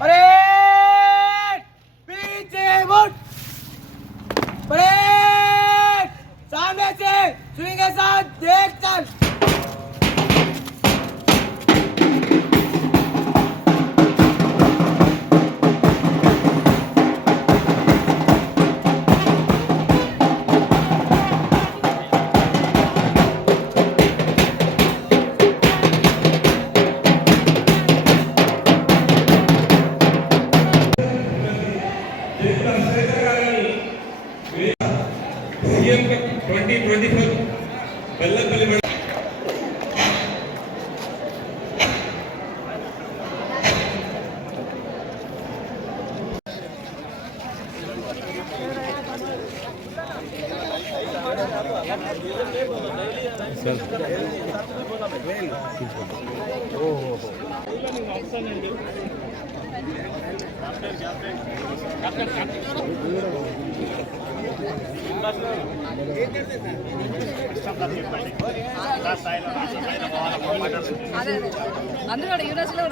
अरे पीछे मुड़, अरे सामने से स्विंग के साथ देख चल। सीएम 2024 बेल्लपल्ली అందరూ యూనివర్సిటీలో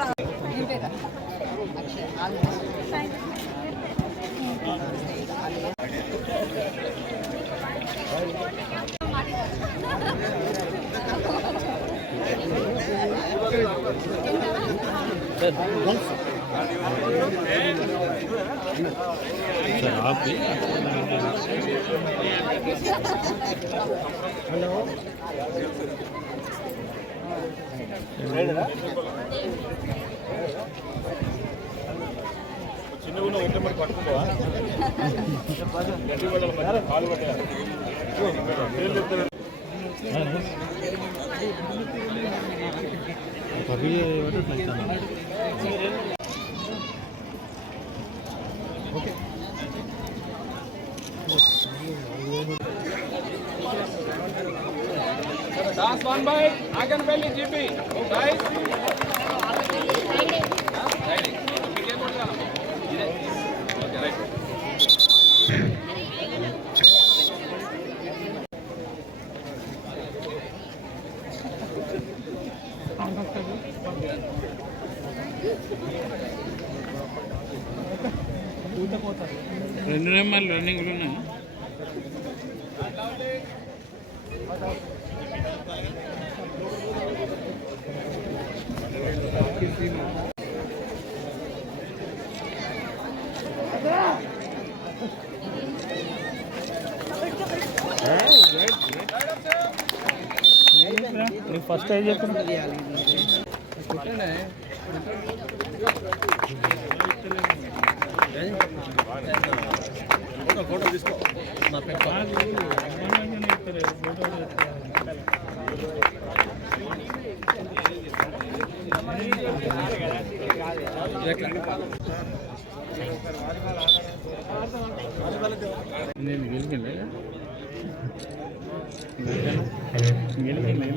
हेलो చిన్న ఊళ్ళో ఉంటే మరి పట్టుకుంటావా గట్టి పడాలి మరి కాలు పట్టాలి Last one by Aganpalli GP. Guys. Okay, right. రెండు నెంబర్లు రన్నింగ్లు ఉన్నాయి. ఫస్ట్ ఏం చెప్తున్నా ఫోటో తీసుకో నేను గెలిచిందా గెలిచిందా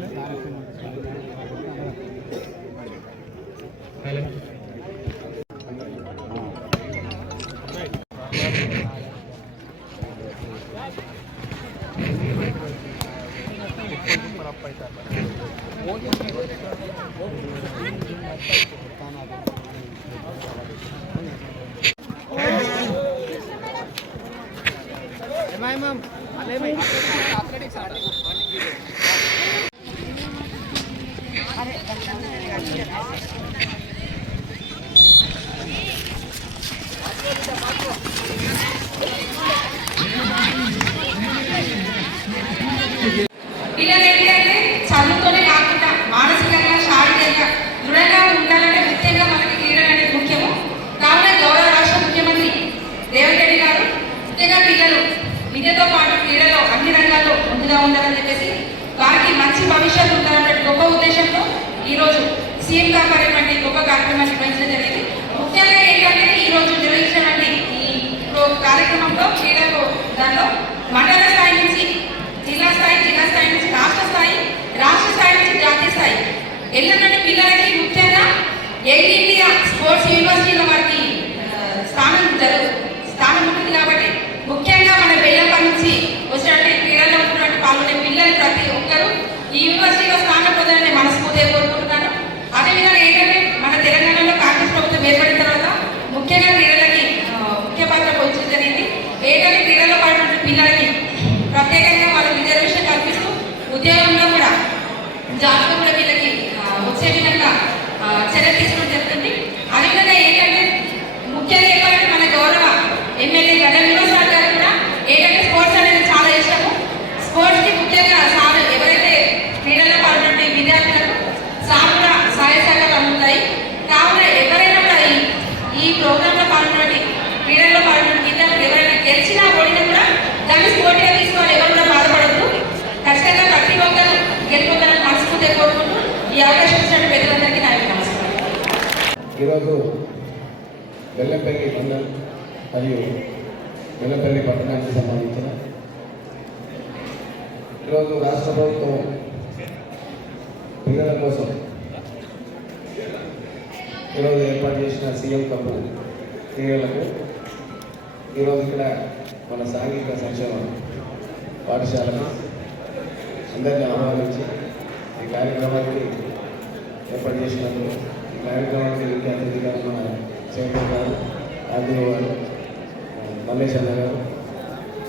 పిల్లలు ఏంటంటే చదువుతోనే కాకుండా మానసికంగా శారీరకంగా దృఢంగా ఉండాలంటే ముఖ్యంగా మనకి క్రీడలు అనేది ముఖ్యము. కావున గౌరవ రాష్ట్ర ముఖ్యమంత్రి రేవంత్ రెడ్డి గారు ముఖ్యంగా పిల్లలు విద్యతో పాటు క్రీడలో అన్ని రంగాల్లో ముందుగా ఉండాలని చెప్పేసి వారికి మంచి భవిష్యత్తు ఉండాలన్నటువంటి గొప్ప ఉద్దేశంతో ఈరోజు సీఎం కాపాడేటువంటి గొప్ప కార్యక్రమాన్ని నిర్వహించడం జరిగింది. ముఖ్యంగా ఏంటంటే ఈరోజు నిర్వహించినటువంటి ఈ కార్యక్రమంలో క్రీడలు దానిలో మండల స్థాయి నుంచి జిల్లా స్థాయి నుంచి రాష్ట్ర స్థాయి నుంచి జాతీయ స్థాయి వెళ్ళినటువంటి పిల్లలకి ముఖ్యంగా యంగ్ ఇండియా స్పోర్ట్స్ యూనివర్సిటీలో వారికి స్థానం ఉంటుంది కాబట్టి ముఖ్యంగా మన బెల్లంపల్లి నుంచి జాబ్స్ కూడా వీళ్ళకి వచ్చే విధంగా చర్య తీసుకుని చెప్తుంది. అదేవిధంగా ఏంటంటే ముఖ్యంగా చెప్పాలంటే మన గౌరవ ఎమ్మెల్యే గడ్డ వినోద్ గారు కూడా ఏంటంటే స్పోర్ట్స్ అనేది చాలా ఇష్టము. స్పోర్ట్స్కి ముఖ్యంగా సార్ ఎవరైతే క్రీడల్లో పాల్గొనే విద్యార్థులకు సార్ కూడా సహాయ సహకారాలు అందుతాయి. కావున ఎవరైనా కూడా ఈ ప్రోగ్రాంలో పాల్గొనే క్రీడల్లో పాల్గొనే విద్యార్థులు ఎవరైనా గెలిచినా ఓడినా కూడా దాన్ని స్పోర్ట్గా తీసుకోవాలి. ఎవరు కూడా బాధపడద్దు. ఖచ్చితంగా ప్రతి ఒక్కరు గెలుపొందాలని మనస్ఫూర్తిగా కోరుకుంటూ ఈ అవకాశం ఇచ్చినట్టు పెద్దలందరికీ నా యొక్క నమస్కారం. ఈరోజు బెల్లంపల్లి మండలం మరియు బెల్లంపల్లి పట్టణానికి సంబంధించిన ఈరోజు రాష్ట్ర ప్రభుత్వం పిల్లల కోసం ఈరోజు ఏర్పాటు చేసిన సీఎం కప్పు క్రీడలకు ఈరోజు ఇక్కడ మన సాంఘిక సంక్షేమ పాఠశాలను అందరినీ ఆహ్వానించి ఈ కార్యక్రమానికి ఏర్పాటు చేసినందుకు ఈ కార్యక్రమానికి ముఖ్య అతిథిగా మన చైర్మన్ గారు, ఆర్డీఓ గారు, మల్లేష్ అన్న గారు,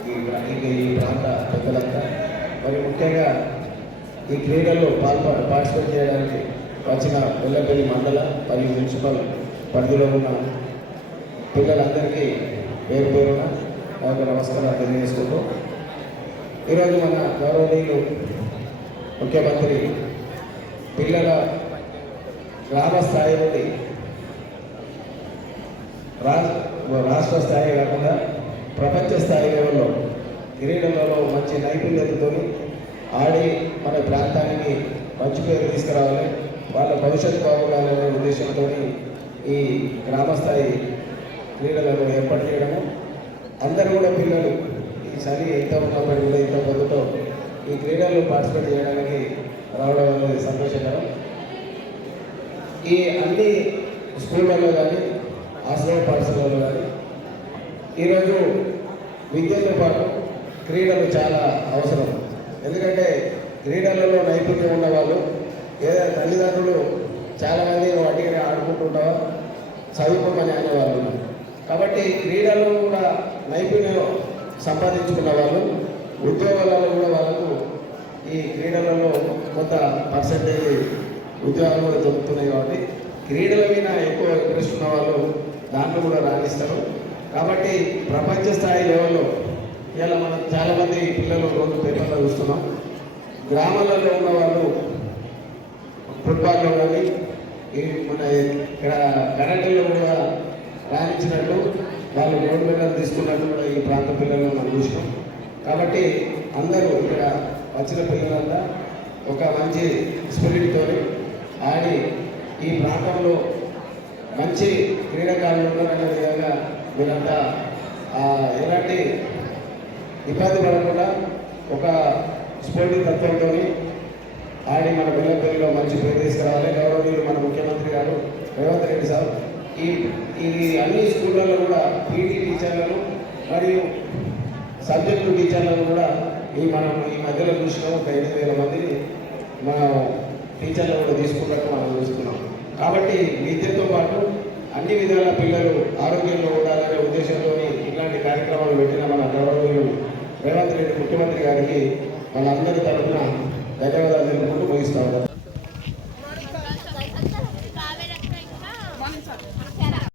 ఈ ప్రాంత పెద్దలంతా మరి ముఖ్యంగా ఈ క్రీడల్లో పార్టిసిపేట్ చేయడానికి వచ్చిన బెల్లంపల్లి మండల మరియు మున్సిపల్ పరిధిలో ఉన్న పిల్లలందరికీ పేరు పేరున నమస్కారాలు తెలియజేసుకుంటూ ఈరోజు మన గౌరవనీయులు ముఖ్యమంత్రి పిల్లల గ్రామ స్థాయి నుండి రాష్ట్ర స్థాయి కాకుండా ప్రపంచ స్థాయి లెవెల్లో క్రీడలలో మంచి నైపుణ్యతతో ఆడి మన ప్రాంతానికి మంచి పేరు తీసుకురావాలి, వాళ్ళ భవిష్యత్తు బాగుండాలనే ఉద్దేశంతో ఈ గ్రామస్థాయి క్రీడలను ఏర్పాటు చేయడము, అందరూ కూడా పిల్లలు ఈసారి ఎంత ఉన్నప్పటికీ కూడా ఇంత పొద్దుతో ఈ క్రీడల్లో పార్టిసిపేట్ చేయడానికి రావడం అనేది సంతోషకరం. ఈ అన్ని స్కూళ్ళల్లో కానీ ఆశ్రమ పాఠశాలలో కానీ ఈరోజు విద్యతో పాటు క్రీడలు చాలా అవసరం. ఎందుకంటే క్రీడలలో నైపుణ్యం ఉన్న వాళ్ళు ఏదైనా తల్లిదండ్రులు చాలామంది వాటిని ఆడుకుంటుంటావా చదువుకోమని అనేవాళ్ళు ఉన్నారు. కాబట్టి క్రీడల్లో కూడా నైపుణ్యం సంపాదించుకున్న వాళ్ళు ఉద్యోగాలలో కూడా వాళ్ళకు ఈ క్రీడలలో కొంత పర్సెంటేజ్ ఉద్యోగాలు కూడా దొరుకుతున్నాయి. కాబట్టి క్రీడల మీద ఎక్కువ ఇంట్రెస్ట్ ఉన్న వాళ్ళు దాంట్లో కూడా రాణిస్తారు. కాబట్టి ప్రపంచ స్థాయి లెవెల్లో ఇలా మనం చాలామంది పిల్లలు రోజు పేపర్లో చూస్తున్నాం. గ్రామాలలో ఉన్న వాళ్ళు ఫుట్బాల్లో కానీ మన ఇక్కడ కరాటేలో కూడా రాణించినట్టు వాళ్ళు గోల్డ్ మెడల్ తీసుకున్నట్టు కూడా ఈ ప్రాంత పిల్లలను మనం చూసినాం. కాబట్టి అందరూ ఇక్కడ వచ్చిన పిల్లలంతా ఒక మంచి స్పిరిట్తో ఆడి ఈ ప్రాంతంలో మంచి క్రీడాకారులు ఉన్నారనే విధంగా వీరంతా ఎలాంటి ఇబ్బంది పడకుండా ఒక స్పోర్టివ్ తత్వంతో ఆడి మన బెల్లంపల్లిలో మంచి పేరు తీసుకురావాలి. గౌరవనీయులు మన ముఖ్యమంత్రి గారు రేవంత్ రెడ్డి సార్ ఈ అన్ని స్కూళ్ళల్లో కూడా పీటీ టీచర్లను మరియు సబ్జెక్టు టీచర్లను కూడా మనం ఈ మధ్యలో చూసినాం. ఒక 8,000 మందిని మన టీచర్లు కూడా తీసుకున్నట్టు మనం చూస్తున్నాం. కాబట్టి విద్యతో పాటు అన్ని విధాల పిల్లలు ఆరోగ్యంగా ఉండాలనే ఉద్దేశంతో ఇలాంటి కార్యక్రమాలు పెట్టిన మన గౌరవనీయులు రేవంత్ రెడ్డి ముఖ్యమంత్రి గారికి వాళ్ళందరి తరఫున